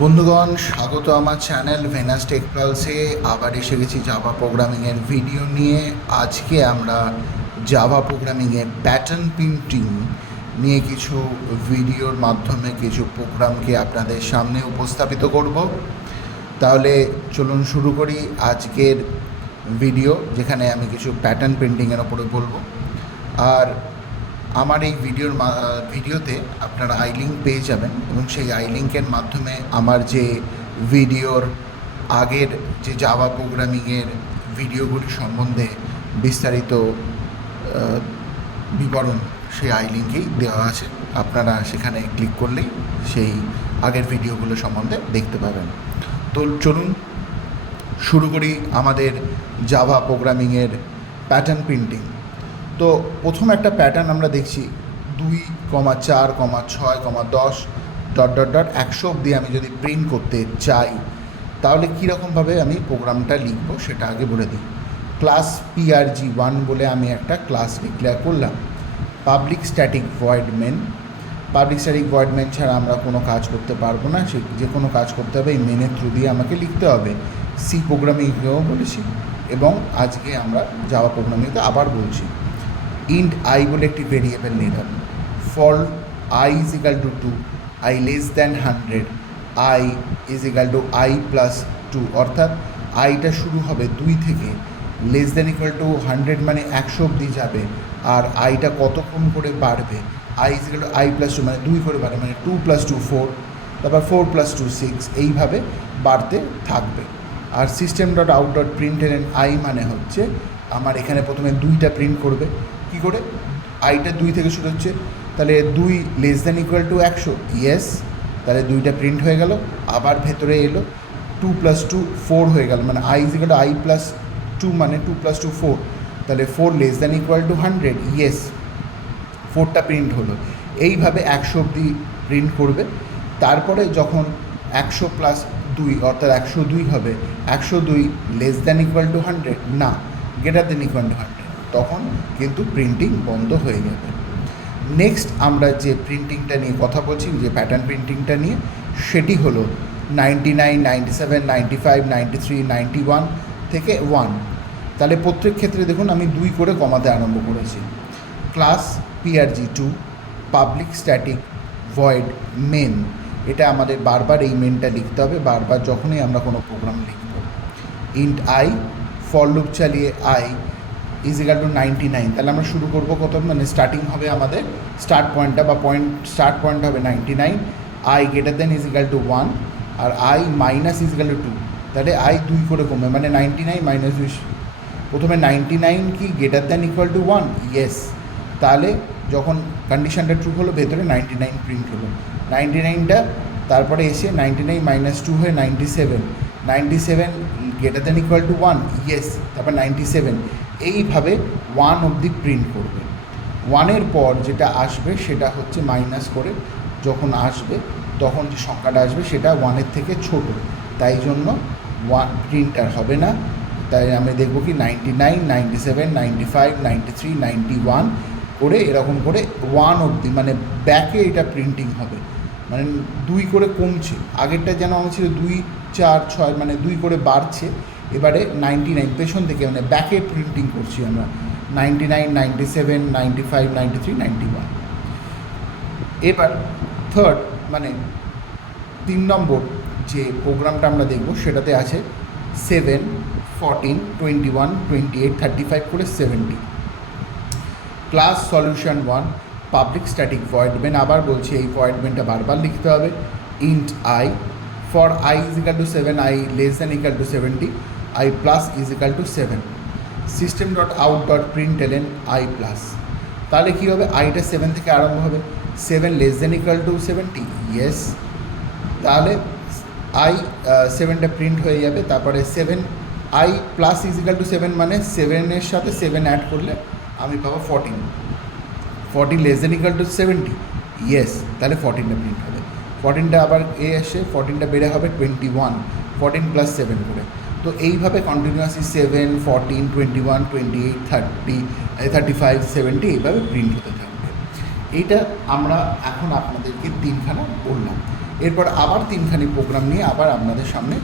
বন্ধুগণ, স্বাগত আমার চ্যানেল ভেনাস টেক পালসে। আবার এসে গেছি জাভা প্রোগ্রামিংয়ের ভিডিও নিয়ে। আজকে আমরা জাভা প্রোগ্রামিংয়ের প্যাটার্ন প্রিন্টিং নিয়ে কিছু ভিডিওর মাধ্যমে কিছু প্রোগ্রামকে আপনাদের সামনে উপস্থাপিত করব। তাহলে চলুন শুরু করি আজকের ভিডিও, যেখানে আমি কিছু প্যাটার্ন প্রিন্টিংয়ের ওপরে বলবো। আর আমার এই ভিডিওতে আপনারা আই লিঙ্ক পেয়ে যাবেন, এবং সেই আই লিঙ্কের মাধ্যমে আমার যে ভিডিওর আগের যে জাভা প্রোগ্রামিংয়ের ভিডিওগুলি সম্বন্ধে বিস্তারিত বিবরণ সেই আই লিঙ্কেই দেওয়া আছে। আপনারা সেখানে ক্লিক করলেই সেই আগের ভিডিওগুলো সম্বন্ধে দেখতে পাবেন। তো চলুন শুরু করি আমাদের জাভা প্রোগ্রামিংয়ের প্যাটার্ন প্রিন্টিং। তো প্রথম একটা প্যাটার্ন আমরা দেখছি 2,4,6,10 ... 100 অবধি আমি যদি প্রিন্ট করতে চাই, তাহলে কীরকমভাবে আমি প্রোগ্রামটা লিখবো সেটা আগে বলে দিই। ক্লাস PRG1 বলে আমি একটা ক্লাস ডিক্লেয়ার করলাম। Public static void main. Public static void main ছাড়া আমরা কোনো কাজ করতে পারবো না। সে যে কোনো কাজ করতে হবে এই মেনের থ্রু দিয়ে আমাকে লিখতে হবে। সি প্রোগ্রামিংকেও বলেছি, এবং আজকে আমরা জাভা প্রোগ্রামিংতে আবার বলছি। ইন্ট আই বলে একটি ভেরিয়েবল নিলাম। For I is equal to 2, I less than 100, I is equal two I plus 2, অর্থাৎ আইটা শুরু হবে 2 থেকে, লেস দ্যান ইকুয়াল টু 100 মানে 100 অবধি যাবে। আর আইটা কতক্ষণ করে বাড়বে, I is equal two I plus 2 মানে 2 করে বাড়বে, মানে 2 + 2 4, তারপর 4 + 2 6, এইভাবে বাড়তে থাকবে। আর system dot out dot println i মানে হচ্ছে আমার এখানে প্রথমে 2টা প্রিন্ট করবে। কী করে? আইটা 2 থেকে শুরু হচ্ছে, তাহলে 2 less than equal two 100, yes, তাহলে 2টা প্রিন্ট হয়ে গেল। আবার ভেতরে এলো 2 + 2 4 হয়ে গেল, মানে I is equal to I plus 2 মানে 2 + 2 4, তাহলে 4 less than equal two 100, yes, 4টা প্রিন্ট হলো। এইভাবে 100 অবধি প্রিন্ট করবে। তারপরে যখন 100 + 2 অর্থাৎ 102 হবে, 102 লেস দ্যান ইকুয়াল টু 100 না, গ্রেটার দ্যান ইকুয়াল টু 100, তখন কিন্তু প্রিন্টিং বন্ধ হয়ে যাবে। নেক্সট আমরা যে প্রিন্টিংটা নিয়ে কথা বলছি, যে প্যাটার্ন প্রিন্টিংটা নিয়ে, সেটি হলো 99, 97, 95, 93, 91 থেকে 1। তাহলে প্রত্যেক ক্ষেত্রে দেখুন আমি 2 করে কমাতে আরম্ভ করেছি। Class PRG2 public static void main, এটা আমাদের বারবার এই মেনটা লিখতে হবে, বারবার যখনই আমরা কোনো প্রোগ্রাম লিখব। ইন্ট আই, ফর লুপ চালিয়ে আই ইজ ইকাল টু 99, তাহলে আমরা শুরু করবো কত, মানে স্টার্টিং হবে আমাদের স্টার্ট পয়েন্টটা, বা স্টার্ট পয়েন্ট হবে 99, I greater than is equal to 1, আর I minus is equal to 2, তাহলে আই 2 করে কমবে, মানে 99 - 2। প্রথমে 99 কি greater than equal to 1, yes, তাহলে যখন কন্ডিশনটা ট্রু হলো ভেতরে 99 প্রিন্ট হলো। 99টা তারপরে এসে 99 - 2 হয়ে 97, 97 greater than equal to 1, yes, তারপর 97, এইভাবে 1 অবধি প্রিন্ট করবে। 1-এর পর যেটা আসবে সেটা হচ্ছে মাইনাস করে যখন আসবে, তখন যে সংখ্যাটা আসবে সেটা 1-এর থেকে ছোট, তাই জন্য 1 প্রিন্ট আর হবে না। তাই আমি দেখব কি 99, 97, 95, 93, 91 করে এরকম করে 1 অবধি, মানে ব্যাকে এটা প্রিন্টিং হবে, মানে 2 করে কমছে। আগেরটা যেন আমার ছিল 2, 4, 6, মানে 2 করে বাড়ছে, এবারে 99 পেছন থেকে, মানে ব্যাকে প্রিন্টিং করছি আমরা, 99, 97, 95, 93, 91। এবার থার্ড, মানে 3 নম্বর যে প্রোগ্রামটা আমরা দেখব সেটাতে আছে 7, 14, 21, 28, 35 করে 70। Class solution 1 public static void main, আবার বলছি এই ভয়েড মেনটা বারবার লিখতে হবে। Int I, for I is equal to 7, I less than equal to 70, I plus is equal to 7, system dot out dot println I plus. তাহলে কী হবে, আইটা 7 থেকে আরম্ভ হবে, 7 less than equal to 70, yes, তাহলে আই 7টা প্রিন্ট হয়ে যাবে। তারপরে 7 I plus is equal to 7, মানে 7-এর সাথে 7 অ্যাড করলে আমি পাবো 14, 14 less than equal to 70, yes, তাহলে 14টা প্রিন্ট হবে। 14টা আবার এসে 14টা বেড়ে হবে 21, 14 + 7 করে। তো এইভাবে কন্টিনিউয়াসলি 7, 14, 21, 28, 30, 35, 70 এইভাবে প্রিন্ট হতে থাকবে। এইটা আমরা এখন আপনাদেরকে 3খানা বললাম। এরপর আবার 3খানি প্রোগ্রাম নিয়ে আবার আপনাদের সামনে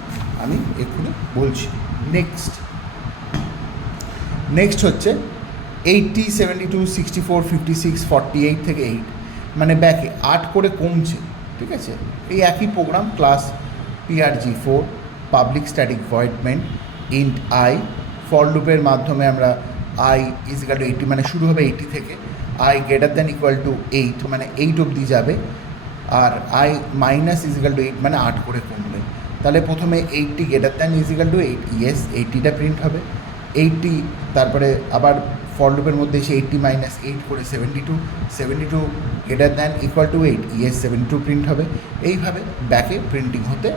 আমি এক্ষুনি বলছি। নেক্সট হচ্ছে 80, 72, 64, 56, 48 থেকে 8, মানে ব্যাকে 8 করে কমছে, ঠিক আছে। এই একই program class PRG4 public static void main int I, for লুপের মাধ্যমে আমরা i ইজিক্যাল টু 80 মানে শুরু হবে 80 থেকে, i greater than equal to 8 মানে 8 অবধি যাবে, আর i মাইনাস ইজিক্যাল টু 8 মানে 8 করে কমবে। তাহলে প্রথমে 80 greater than equal to 8, yes 80টা প্রিন্ট হবে। 80 তারপরে আবার ফর লুপের মধ্যে এসে 80 মাইনাস 8 করে 72, 72 greater than equal to 8, yes 72 print হবে। এইভাবে ব্যাকে প্রিন্টিং হতে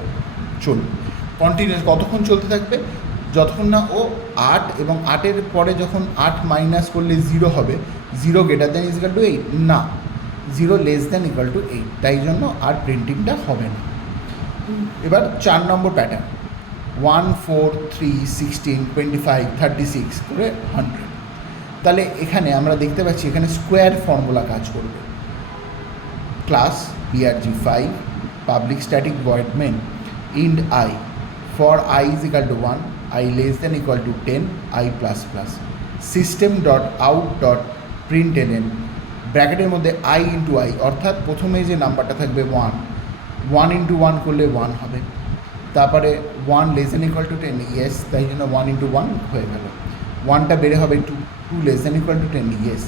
চলবে কন্টিনিউয়াস। কতক্ষণ চলতে থাকবে? যতক্ষণ না ও 8 এবং 8-এর পরে যখন 8 মাইনাস করলে 0 হবে, 0 গ্রেটার দ্যান ইকুয়াল টু 8 না, 0 লেস দ্যান ইকুয়াল টু 8, তাই জন্য আর প্রিন্টিংটা হবে না। এবার 4 নম্বর প্যাটার্ন 1, 4, 3, 16, 25, 36 করে 100। তাহলে এখানে আমরা দেখতে পাচ্ছি এখানে স্কোয়ার ফর্মুলা কাজ করবে। Class PRG5 public static void main int I, for i is equal to 1, i less than equal two 10, i plus plus, system dot out dot প্রিন্টএলএন ব্র্যাকেটের মধ্যে i ইন্টু i, অর্থাৎ প্রথমে যে নাম্বারটা থাকবে 1 ইন্টু 1 করলে 1 হবে, তারপরে 1 less than equal two 10, yes, তাই জন্য 1 ইন্টু 1 হয়ে গেল। 1টা বেড়ে হবে 2 less than equal two 10, yes.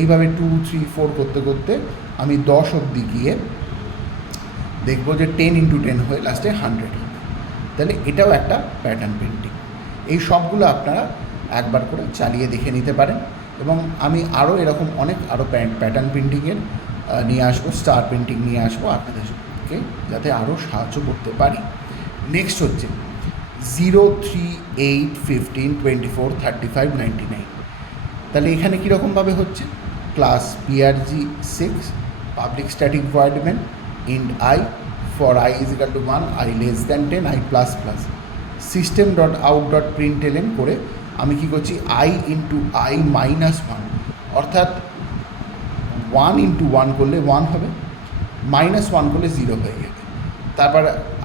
এইভাবে 2, 3, 4 করতে করতে আমি 10 অবধি গিয়ে দেখবো যে 10 ইন্টু 10 হয়ে লাস্টে 100 হবে। তাহলে এটাও একটা প্যাটার্ন প্রিন্টিং। এই সবগুলো আপনারা একবার করে চালিয়ে দেখে নিতে পারেন, এবং আমি আরও এরকম অনেক প্যাটার্ন প্রিন্টিংয়ের নিয়ে আসবো, স্টার প্রিন্টিং নিয়ে আসবো আপনাদেরকে, যাতে আরও সাহায্য করতে পারি। নেক্সট হচ্ছে 0, 3, 8, 15, 24, 35, 99। তাহলে এখানে কীরকমভাবে হচ্ছে? Class PRG6 public static void main int I, for i is equal to 1, i less than 10, i plus plus, system dot out dot প্রিন্টএলএন করে আমি কী করছি i ইন্টু i মাইনাস 1, অর্থাৎ 1 ইন্টু 1 করলে 1 হবে, মাইনাস 1 করলে 0 হয়ে যাবে। তারপর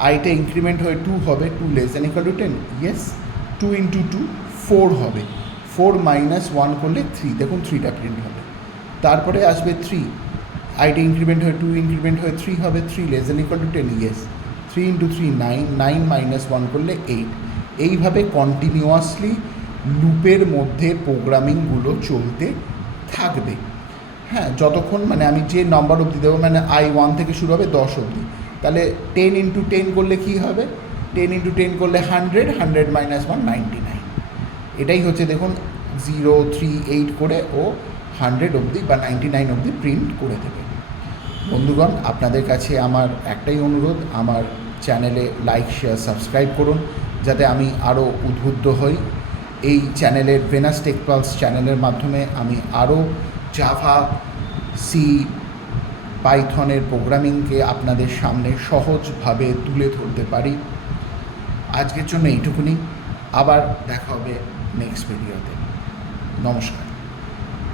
আইটা ইনক্রিমেন্ট হয়ে 2 হবে, 2 less than equal two 10, yes, 2 into 2 4 হবে, 4 মাইনাস 1 করলে 3, দেখুন 3টা প্রিন্ট হবে। তারপরে আসবে 3, আইটা ইনক্রিমেন্ট হয়ে 2 ইনক্রিমেন্ট হয়ে 3 হবে, 3 less than equal two 10, yes, 3 into 3 9, 9 minus 1 করলে 8। এইভাবে কন্টিনিউয়াসলি লুপের মধ্যে প্রোগ্রামিংগুলো চলতে থাকবে। হ্যাঁ, যতক্ষণ মানে আমি যে নম্বর অবধি দেবো, মানে i 1 থেকে শুরু হবে 10 অবধি, তাহলে 10 ইন্টু 10 করলে কী হবে? 10 ইন্টু 10 করলে 100, 100 মাইনাস 1 99। এটাই হচ্ছে দেখুন 0, 3, 8 করে ও 100 অবধি বা 99 অবধি প্রিন্ট করে দেবে। বন্ধুগণ, আপনাদের কাছে আমার একটাই অনুরোধ, আমার চ্যানেলে লাইক, শেয়ার, সাবস্ক্রাইব করুন, যাতে আমি আরও উদ্বুদ্ধ হই। এই চ্যানেলের ভেনাস টেক পালস চ্যানেলের মাধ্যমে আমি আরও জাভা, সি, পাইথনের প্রোগ্রামিংকে আপনাদের সামনে সহজভাবে তুলে ধরতে পারি। আজকের জন্য এইটুকুনি, আবার দেখা হবে নেক্সট ভিডিওতে। নমস্কার।